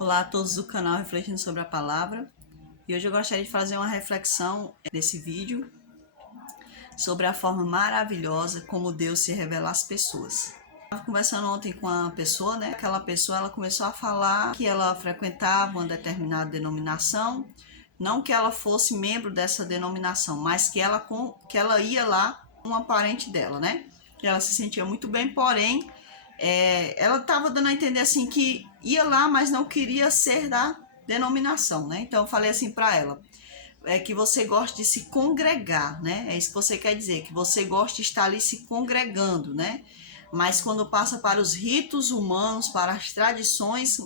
Olá a todos do canal Refletindo sobre a Palavra. E hoje eu gostaria de fazer uma reflexão nesse vídeo sobre a forma maravilhosa como Deus se revela às pessoas. Eu estava conversando ontem com uma pessoa, né? Aquela pessoa ela começou a falar que ela frequentava uma determinada denominação, não que ela fosse membro dessa denominação, mas que ela ia lá com uma parente dela, né? Que ela se sentia muito bem, porém ela estava dando a entender assim que ia lá, mas não queria ser da denominação, né? Então eu falei assim para ela, que você gosta de se congregar, né? É isso que você quer dizer, que você gosta de estar ali se congregando, né? Mas quando passa para os ritos humanos, para as tradições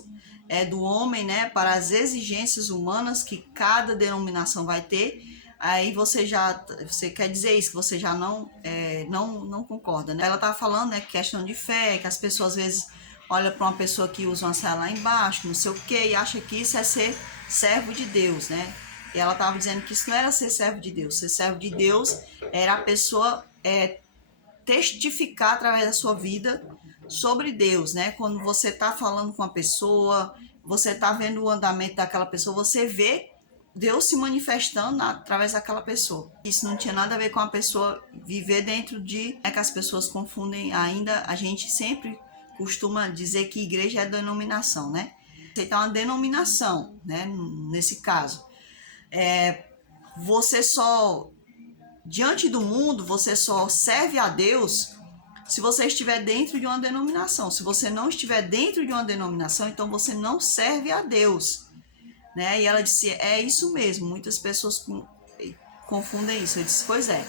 do homem, né? Para as exigências humanas que cada denominação vai ter, aí você quer dizer isso, que você já não concorda, né? Ela tá falando, né, questão de fé, que as pessoas às vezes olham para uma pessoa que usa uma saia lá embaixo, não sei o que, e acha que isso é ser servo de Deus, né? E ela estava dizendo que isso não era ser servo de Deus. Ser servo de Deus era a pessoa testificar através da sua vida sobre Deus, né? Quando você está falando com a pessoa, você está vendo o andamento daquela pessoa, você vê Deus se manifestando através daquela pessoa. Isso não tinha nada a ver com a pessoa viver dentro de... É que as pessoas confundem ainda, a gente sempre costuma dizer que igreja é denominação, né? Aceitar uma denominação, né? Nesse caso. Você só, diante do mundo, você só serve a Deus se você estiver dentro de uma denominação. Se você não estiver dentro de uma denominação, então você não serve a Deus, né? E ela disse, é isso mesmo, muitas pessoas confundem isso. Eu disse, pois é.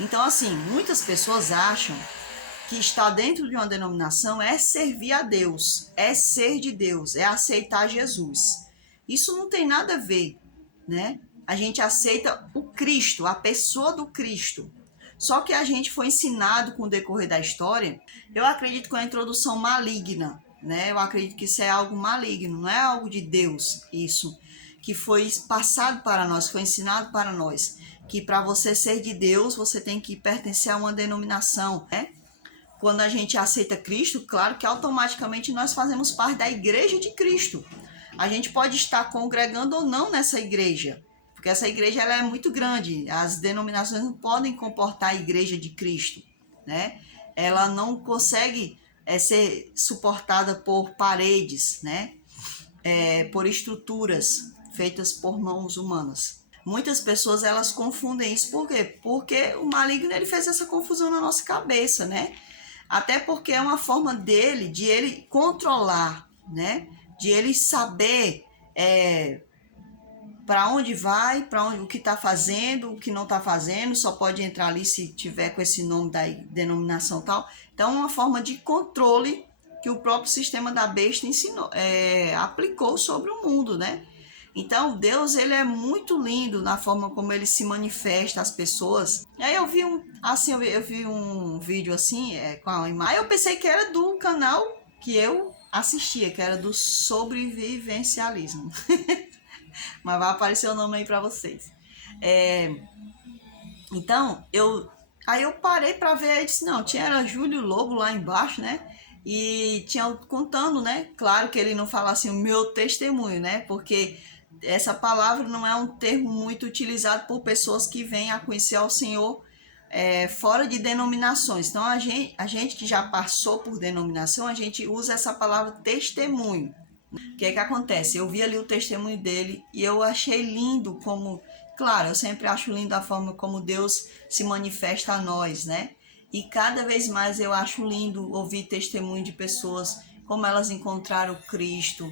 Então, assim, muitas pessoas acham que estar dentro de uma denominação é servir a Deus, é ser de Deus, é aceitar Jesus. Isso não tem nada a ver, né? A gente aceita o Cristo, a pessoa do Cristo. Só que a gente foi ensinado com o decorrer da história, eu acredito com a introdução maligna, né? Eu acredito que isso é algo maligno, não é algo de Deus, isso. Que foi passado para nós, foi ensinado para nós. Que para você ser de Deus, você tem que pertencer a uma denominação, né? Quando a gente aceita Cristo, claro que automaticamente nós fazemos parte da igreja de Cristo. A gente pode estar congregando ou não nessa igreja, porque essa igreja ela é muito grande. As denominações não podem comportar a igreja de Cristo, né? Ela não consegue ser suportada por paredes, né? Por estruturas feitas por mãos humanas. Muitas pessoas elas confundem isso, por quê? Porque o maligno ele fez essa confusão na nossa cabeça, né? Até porque é uma forma dele, de ele controlar, né? De ele saber para onde vai, para onde, o que está fazendo, o que não está fazendo, só pode entrar ali se tiver com esse nome da denominação tal. Então, é uma forma de controle que o próprio sistema da besta ensinou, aplicou sobre o mundo, né? Então, Deus, ele é muito lindo na forma como ele se manifesta às pessoas. Aí eu vi um vídeo assim, com a imagem. Aí eu pensei que era do canal que eu assistia, que era do sobrevivencialismo. Mas vai aparecer o nome aí pra vocês. Então, aí eu parei pra ver e disse, não, era Júlio Lobo lá embaixo, né? E tinha contando, né? Claro que ele não fala assim, o meu testemunho, né? Porque essa palavra não é um termo muito utilizado por pessoas que vêm a conhecer ao Senhor fora de denominações. Então, a gente que já passou por denominação, a gente usa essa palavra testemunho. O que acontece? Eu vi ali o testemunho dele e eu achei lindo como... Claro, eu sempre acho lindo a forma como Deus se manifesta a nós, né? E cada vez mais eu acho lindo ouvir testemunho de pessoas, como elas encontraram Cristo,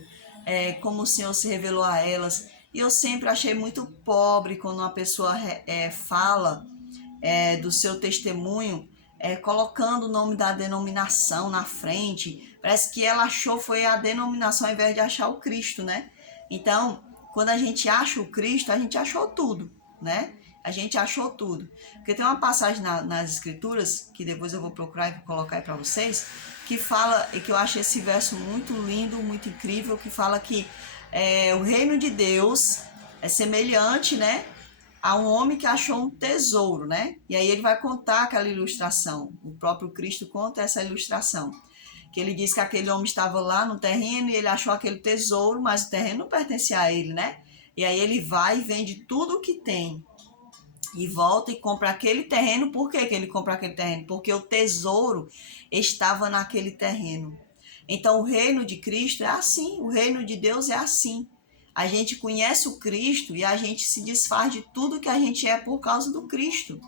como o Senhor se revelou a elas. E eu sempre achei muito pobre quando uma pessoa fala do seu testemunho, colocando o nome da denominação na frente. Parece que ela achou foi a denominação ao invés de achar o Cristo, né? Então, quando a gente acha o Cristo, a gente achou tudo, né? A gente achou tudo. Porque tem uma passagem nas Escrituras, que depois eu vou procurar e vou colocar aí para vocês, que fala, e que eu acho esse verso muito lindo, muito incrível, que fala que o reino de Deus é semelhante, né? A um homem que achou um tesouro, né? E aí ele vai contar aquela ilustração. O próprio Cristo conta essa ilustração. que ele diz que aquele homem estava lá no terreno e ele achou aquele tesouro, mas o terreno não pertencia a ele, né? E aí ele vai e vende tudo o que tem e volta e compra aquele terreno. Por que ele compra aquele terreno? Porque o tesouro estava naquele terreno. Então o reino de Cristo é assim, o reino de Deus é assim. A gente conhece o Cristo e a gente se desfaz de tudo que a gente é por causa do Cristo.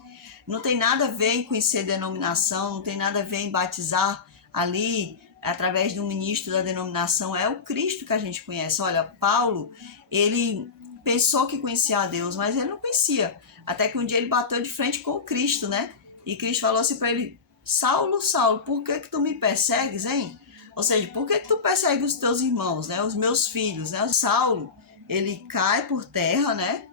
Não tem nada a ver em conhecer denominação, não tem nada a ver em batizar ali através de um ministro da denominação. É o Cristo que a gente conhece. Olha, Paulo, ele pensou que conhecia a Deus, mas ele não conhecia. Até que um dia ele bateu de frente com o Cristo, né? E Cristo falou assim para ele: Saulo, Saulo, por que tu me persegues, hein? Ou seja, por que tu persegue os teus irmãos, né? Os meus filhos, né? O Saulo, ele cai por terra, né?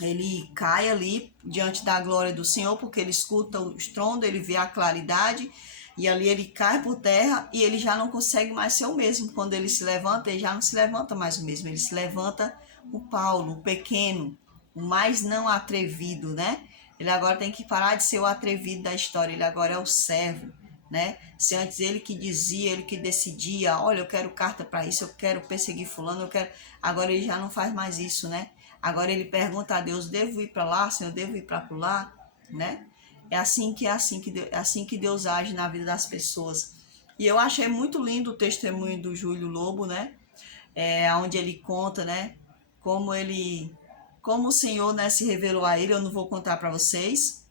Ele cai ali diante da glória do Senhor, porque ele escuta o estrondo, ele vê a claridade, e ali ele cai por terra e ele já não consegue mais ser o mesmo. Quando ele se levanta, ele já não se levanta mais o mesmo. Ele se levanta o Paulo, o pequeno, o mais não atrevido, né? Ele agora tem que parar de ser o atrevido da história, ele agora é o servo, né? Se antes ele que dizia, ele que decidia, olha, eu quero carta para isso, eu quero perseguir fulano, eu quero... Agora ele já não faz mais isso, né? Agora ele pergunta a Deus: devo ir para lá, Senhor, devo ir para lá, né? É assim que Deus age na vida das pessoas. E eu achei muito lindo o testemunho do Júlio Lobo, né? Onde ele conta, né? Como o Senhor, né, se revelou a ele. Eu não vou contar para vocês.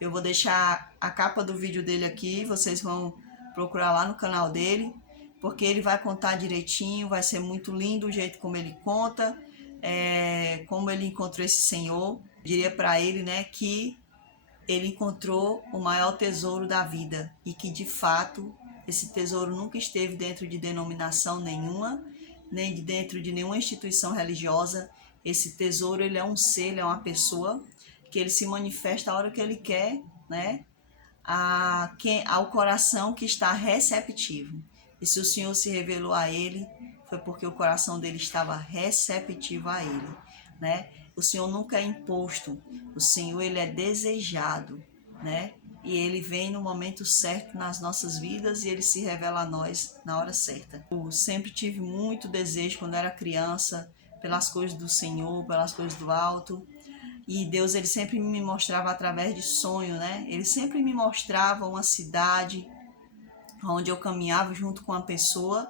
Eu vou deixar a capa do vídeo dele aqui. Vocês vão procurar lá no canal dele, porque ele vai contar direitinho. Vai ser muito lindo o jeito como ele conta. Como ele encontrou esse Senhor. Eu diria para ele, né, que ele encontrou o maior tesouro da vida e que de fato esse tesouro nunca esteve dentro de denominação nenhuma, nem dentro de nenhuma instituição religiosa. Esse tesouro, ele é um ser, ele é uma pessoa que ele se manifesta a hora que ele quer, né, ao coração que está receptivo. E se o Senhor se revelou a ele, foi porque o coração dele estava receptivo a ele, né? O Senhor nunca é imposto, o Senhor, ele é desejado, né? E ele vem no momento certo nas nossas vidas e ele se revela a nós na hora certa. Eu sempre tive muito desejo, quando era criança, pelas coisas do Senhor, pelas coisas do alto. E Deus, ele sempre me mostrava através de sonho, né? Ele sempre me mostrava uma cidade onde eu caminhava junto com uma pessoa.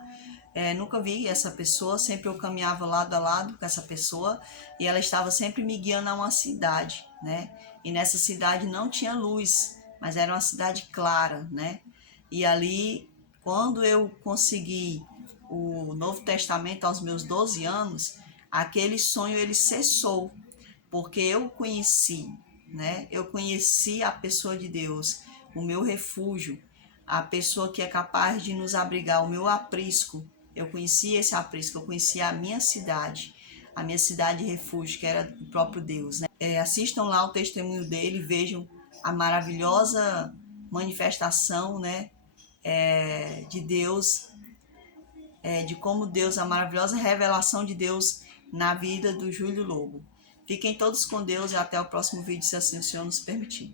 Nunca vi essa pessoa, sempre eu caminhava lado a lado com essa pessoa e ela estava sempre me guiando a uma cidade, né? E nessa cidade não tinha luz, mas era uma cidade clara, né? E ali, quando eu consegui o Novo Testamento aos meus 12 anos, aquele sonho ele cessou, porque eu conheci, né? Eu conheci a pessoa de Deus, o meu refúgio, a pessoa que é capaz de nos abrigar, o meu aprisco. Eu conheci esse aprisco, eu conheci a minha cidade de refúgio, que era o próprio Deus, né? Assistam lá o testemunho dele, vejam a maravilhosa manifestação, né, de Deus, de como Deus, a maravilhosa revelação de Deus na vida do Júlio Lobo. Fiquem todos com Deus e até o próximo vídeo, se assim o Senhor nos permitir.